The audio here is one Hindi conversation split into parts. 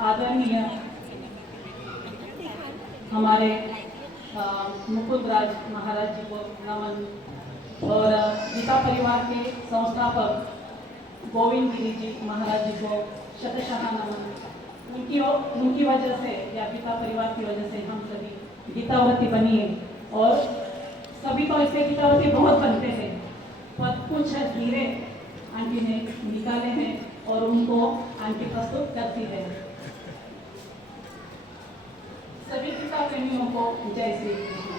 आदरणीय हमारे मुकुंद राज महाराज जी को नमन और गीता परिवार के संस्थापक गोविंद गिरी जी महाराज जी को शतशः नमन। उनकी वजह से या गीता परिवार की वजह से हम सभी गीतावती बनी है और सभी तो ऐसे गीतावती बहुत बनते थे पर कुछ हीरे आंटी ने निकाले हैं और उनको आंटी प्रस्तुत करती है। सभी गीता प्रेमियों को जय श्री कृष्ण।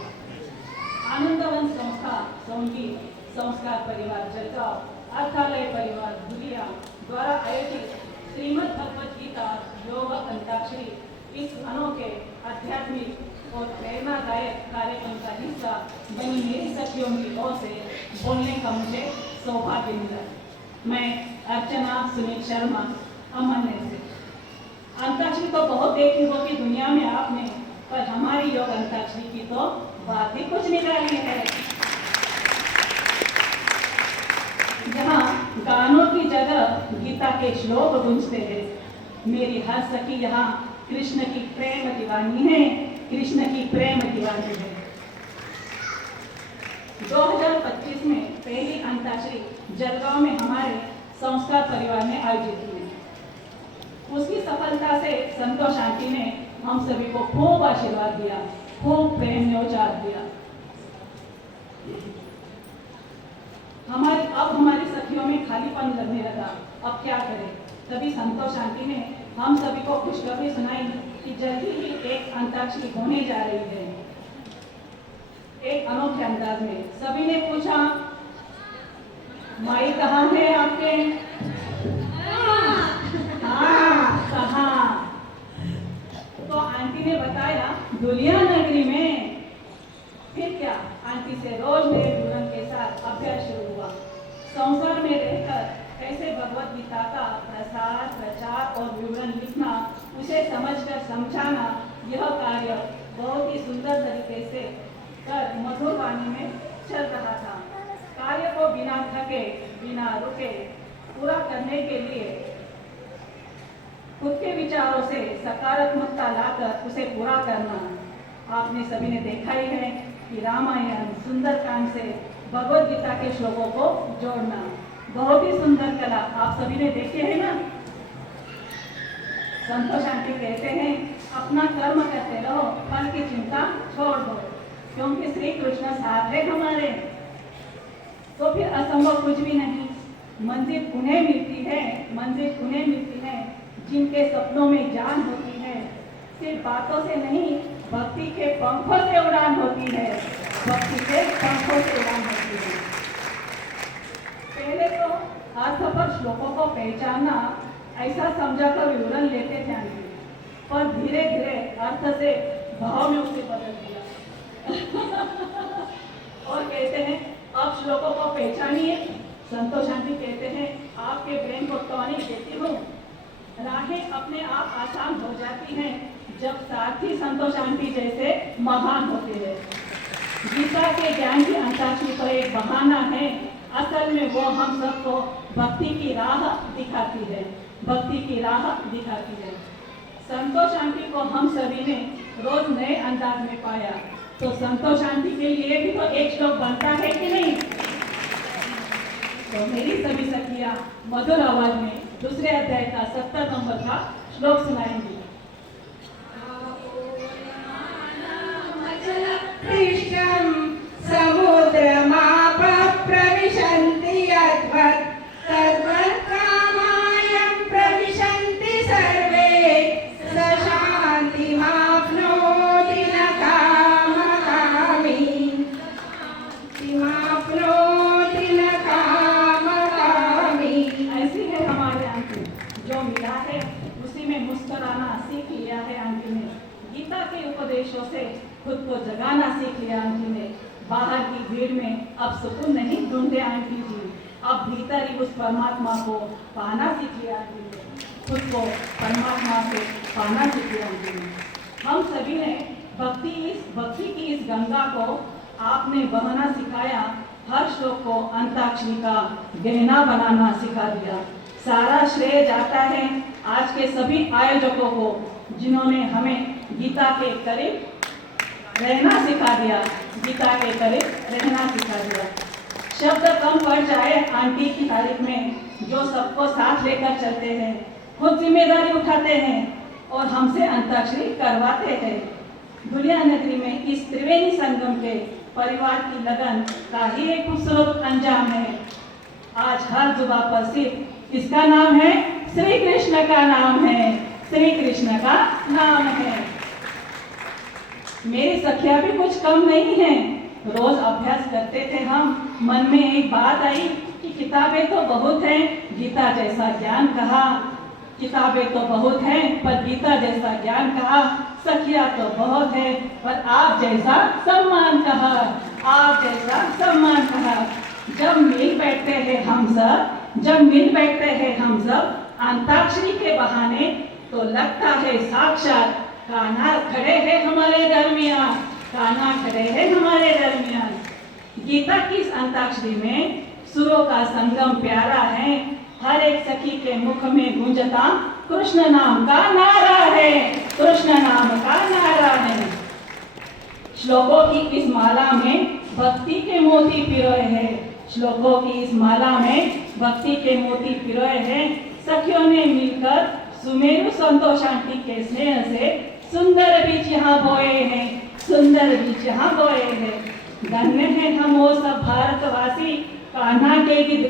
आनंदवन संस्था सोंगी संस्कार परिवार जलगांव अर्थालय परिवार दुलिया द्वारा आयोजित श्रीमद् भगवद गीता योग अंताक्षरी इस अनोखे आध्यात्मिक और प्रेरणादायक कार्यक्रम का हिस्सा बनी मेरी सखियों की ओर से बोलने का मुझे सौभाग्य मिला। मैं अर्चना सुनील शर्मा अमन से। अंताक्षरी तो बहुत देखी होगी दुनिया में आपने, पर हमारी योग अंताक्षरी की तो बात ही कुछ निराली है। जहाँ गानों की जगह गीता के श्लोक गूंजते हैं। मेरी हर सखी यहाँ कृष्ण की प्रेम दीवानी है, कृष्ण की प्रेम दीवानी है। 2025 में पहली अंताक्षरी जलगांव में हमारे संस्कार परिवार ने आयोजित हुई। उसकी सफलता से संतोष आंटी ने हम सभी को खूब आशीर्वाद दिया, खूब प्रेम न्योचार दिया। हमारी सखियों में खालीपन लगने लगा। अब क्या करें? तभी संतोष आंटी ने हम सभी को खुशखबरी सुनाई कि जल्दी ही एक अंताक्षरी होने जा रही है। एक अनोखे अंदाज में सभी ने पूछा, माई कहाँ है आपके? कहाँ? तो आंटी ने बताया दुलिया नगरी में। फिर क्या, आंटी से रोज मेरे विवरण के साथ अभ्यास शुरू हुआ। संसार में रहकर कैसे भगवत गीता का प्रसार प्रचार और विवरण लिखना, उसे समझकर समझाना, यह कार्य बहुत ही सुंदर तरीके से कर मधुर वाणी में चल रहा था। कार्य को बिना थके बिना रुके पूरा करने के लिए खुद के विचारों से सकारात्मकता लाकर उसे पूरा करना। आपने सभी ने देखा ही है कि रामायण सुंदरकांड से भगवद गीता के श्लोकों को जोड़ना बहुत ही सुंदर कला आप सभी ने देखे हैं ना। संतोष आंटी कहते हैं, अपना कर्म करते रहो, फल की चिंता छोड़ दो, क्योंकि श्री कृष्ण साथ है हमारे। तो फिर असंभव कुछ भी नहीं। मंजिल उन्हें मिलती है जिनके सपनों में जान होती है। सिर्फ बातों से नहीं, भक्ति के पंखों से उड़ान होती है, भक्ति के पंखों से उड़ान होती है। पहले तो अर्थ पर श्लोकों को पहचानना ऐसा समझाकर विवरण लेते थे आंटी, पर धीरे धीरे अर्थ से भाव में उसे बदल दिया और कहते हैं अब श्लोकों को पहचानिए। संतोष आंटी कहते हैं, आपके ब्रेन को टॉनिक देती हूँ। राहें अपने आप आसान हो जाती हैं जब साथी संतोष आंटी जैसे महान होते हैं। गीता के ज्ञान की अंताक्षरी तो एक बहाना है, असल में वो हम सबको भक्ति की राह दिखाती है, भक्ति की राह दिखाती है। संतोष आंटी को हम सभी ने रोज नए अंदाज में पाया, तो संतोष आंटी के लिए भी तो एक श्लोक बनता है कि नहीं? तो मेरी सभी सखियां मधुर आवाज में दूसरे अध्याय का 70 नंबर का श्लोक सुनाएंगी। समुद्रमाप प्रविशन्ति यद्वत् तद्वत् कामायं प्रविशन्ति सर्वे स शान्तिमाप्नोति न कामकामी शान्तिमाप्नोति न कामकामी। ऐसी है हमारे आंटी, जो मिला है उसी में मुस्कुराना सीख लिया है आंटी ने। गीता के उपदेशों से खुद को जगाना सीख लिया आंटी ने। बाहर की भीड़ में अब सुकून नहीं ढूंढे आंटी जी, अब भीतर ही उस परमात्मा को पाना सीख लिया आंटी ने। खुद को परमात्मा से पाना सीख लिया आंटी ने। हम सभी ने भक्ति की इस गंगा को आपने बहना सिखाया। हर श्लोक को अंताक्षरी का गहना बनाना सिखा दिया। सारा श्रेय जाता है आज के सभी आयोजकों को, जिन्होंने हमें गीता के करीब रहना सिखा दिया, गीता के करीब रहना सिखा दिया। शब्द कम पड़ जाए आंटी की तारीफ में, जो सबको साथ लेकर चलते हैं, खुद जिम्मेदारी उठाते हैं और हमसे अंताक्षरी करवाते हैं। दुनिया नगरी में इस त्रिवेणी संगम के परिवार की लगन का ही एक खूबसूरत अंजाम है। आज हर जुबा पर सिर्फ इसका नाम है, श्री कृष्ण का नाम है, श्री कृष्ण का नाम है। मेरी सखियां भी कुछ कम नहीं है। रोज अभ्यास करते थे हम, मन में एक बात आई कि किताबें तो बहुत हैं, गीता जैसा ज्ञान कहा। किताबें तो बहुत हैं, पर गीता जैसा ज्ञान कहा। सखिया तो बहुत है, पर आप जैसा सम्मान कहा, आप जैसा सम्मान कहा। जब मिल बैठते हैं हम सब, जब मिल बैठते हैं हम सब अंताक्षरी के बहाने, तो लगता है साक्षात कान्हा खड़े हैं हमारे दरमियान, कान्हा खड़े हैं हमारे दरमियान। गीता की इस अंताक्षरी में सुरों का संगम प्यारा है। हर एक सखी के मुख में गूंजता कृष्ण नाम का नारा है, कृष्ण नाम का नारा है। श्लोकों की इस माला में भक्ति के मोती पिरोए हैं, श्लोकों की इस माला में भक्ति के मोती पिरोए हैं। सखियों ने मिलकर सुमेरु संतोष आंटी के स्नेह से सुंदर बीज यहाँ बोए हैं, सुंदर बीज यहाँ बोए हैं। धन्य है हम वो सब भारतवासी, कान्हा के गीत